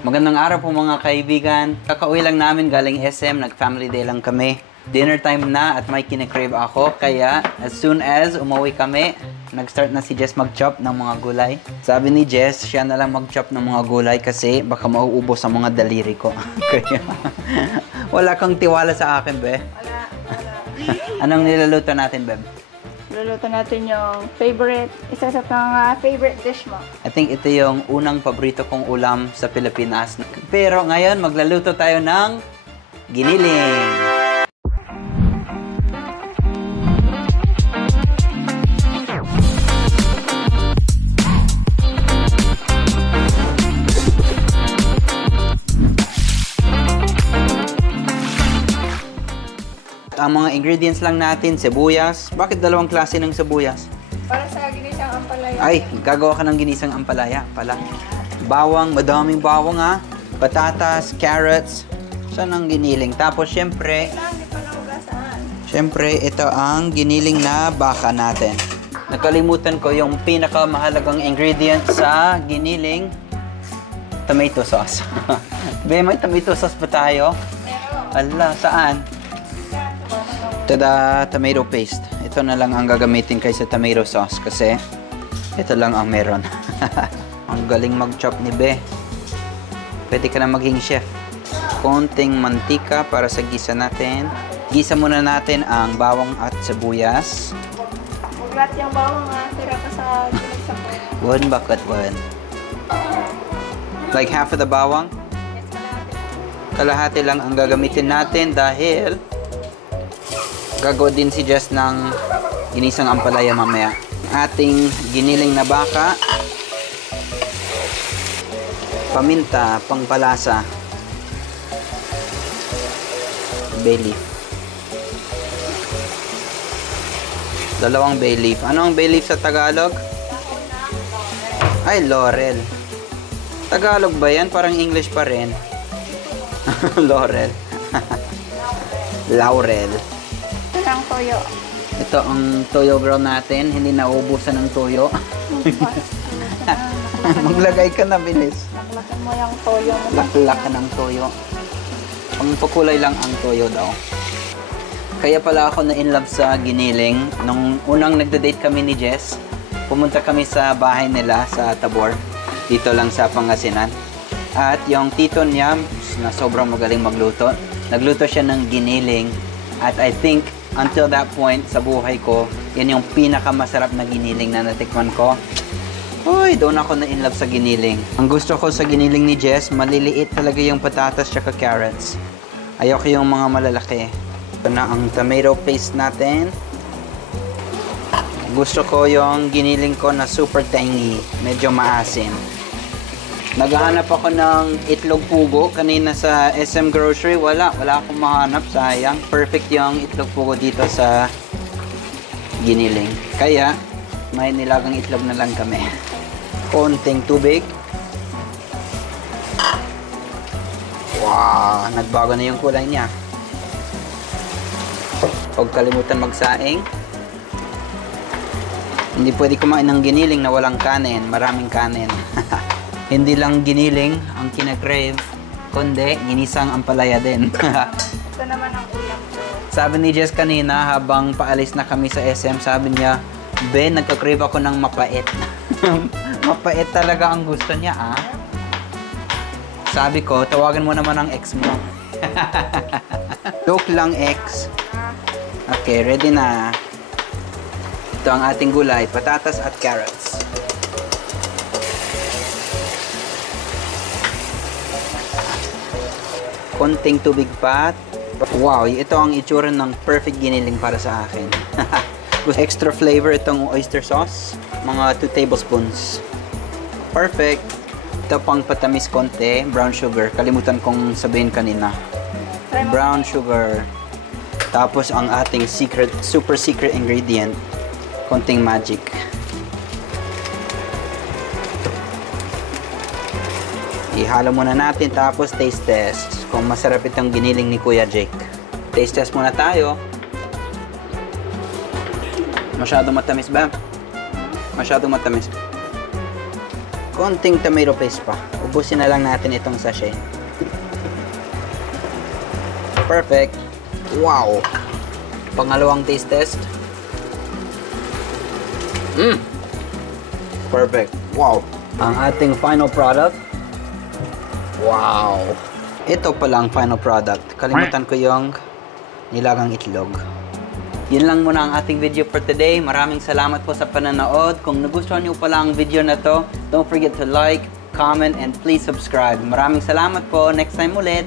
Magandang araw po mga kaibigan. Kakauwi lang namin galing SM, nag-family day lang kami. Dinner time na at may kine-crave ako. Kaya as soon as umuwi kami, nag-start na si Jess mag-chop ng mga gulay. Sabi ni Jess, siya na lang mag-chop ng mga gulay kasi baka mauubos ang mga daliri ko. Kaya wala kang tiwala sa akin, be. Wala. Anong niluluto natin, Beb? Luluto natin yung isa sa favorite dish mo. I think ito yung unang paborito kong ulam sa Pilipinas. Pero ngayon, maglaluto tayo ng giniling. Ang mga ingredients lang natin, sibuyas. Bakit dalawang klase ng sibuyas? Para sa ginisang ampalaya. Ay, gagawa ka ng ginisang ampalaya pala. Bawang, madaming bawang ha. Patatas, carrots. Saan ang giniling? Tapos syempre, ito ang giniling na baka natin. Nakalimutan ko yung pinakamahalagang ingredient sa giniling, tomato sauce. Be, may tomato sauce ba tayo? Ala, saan? Tada, tomato paste. Ito na lang ang gagamitin kaysa tomato sauce kasi ito lang ang meron. Ang galing mag-chop ni Be. Pwede ka na maging chef. Konting mantika para sa gisa natin. Gisa muna natin ang bawang at sibuyas. Huwag lahat yung bawang tira ka sa ginisang po. One bucket, one. Like half of the bawang? Yes, Kalahati lang ang gagamitin natin dahil gagawa din si Jess ng ginisang ampalaya mamaya. Ating giniling na baka, paminta, pangpalasa, bay leaf. Dalawang bay leaf. Ano ang bay leaf sa Tagalog? Ay, laurel. Tagalog ba yan? Parang English pa rin. Laurel. Laurel. Ito lang toyo. Ito ang toyo brown natin. Hindi nauubusan ng toyo. Maglagay ka na, bilis. Laklakan mo yung toyo mo. Laklakan ng toyo. Pangpakulay lang ang toyo daw. Kaya pala ako na-inlove sa giniling. Nung unang nagda-date kami ni Jess, pumunta kami sa bahay nila sa Tabor. Dito lang sa Pangasinan. At yung tito niya, na sobrang magaling magluto, nagluto siya ng giniling. At I think, until that point sa buhay ko, yan yung pinakamasarap na giniling na natikman ko. Uy, doon ako na-inlove sa giniling. Ang gusto ko sa giniling ni Jess, maliliit talaga yung patatas tsaka carrots. Ayoko yung mga malalaki. Ito na ang tomato paste natin. Gusto ko yung giniling ko na super tangy, medyo maasim. Naghahanap ako ng itlog pugo kanina sa SM Grocery. Wala akong mahanap, sayang. Perfect yung itlog pugo dito sa giniling. Kaya, may nilagang itlog na lang kami. Konting tubig. Wow, nagbago na yung kulay niya. Huwag kalimutan magsaing. Hindi pwede kumain ng giniling na walang kanin. Maraming kanin. Hindi lang giniling ang kinakrave, kundi ginisang ampalaya din. Ito naman ang ulam ko. Sabi ni Jess kanina, habang paalis na kami sa SM, sabi niya, Ben, nagkakrave ako ng mapait. Mapait talaga ang gusto niya, ah. Sabi ko, tawagan mo naman ang ex mo. Joke lang, ex. Okay, ready na. Ito ang ating gulay, patatas at carrots. Konting tubig pa. Wow, ito ang itsura ng perfect giniling para sa akin. Extra flavor itong oyster sauce. Mga 2 tablespoons. Perfect. Ito pang patamis konti, brown sugar. Kalimutan kong sabihin kanina. Brown sugar. Tapos ang ating super secret ingredient, konting magic. Ihalo muna natin, tapos taste test. Kung masarap itong giniling ni Kuya Jake. Taste test muna tayo. Masyadong matamis ba? Masyadong matamis. konting tomato paste pa. Ubusin na lang natin itong sachet. Perfect. Wow. Pangalawang taste test. Perfect. Wow. Ang ating final product. Wow. Ito pala ang final product. Kalimutan ko yung nilagang itlog. Yun lang muna ang ating video for today. Maraming salamat po sa pananood. Kung nagustuhan niyo pala ang video na to, don't forget to like, comment, and please subscribe. Maraming salamat po. Next time ulit.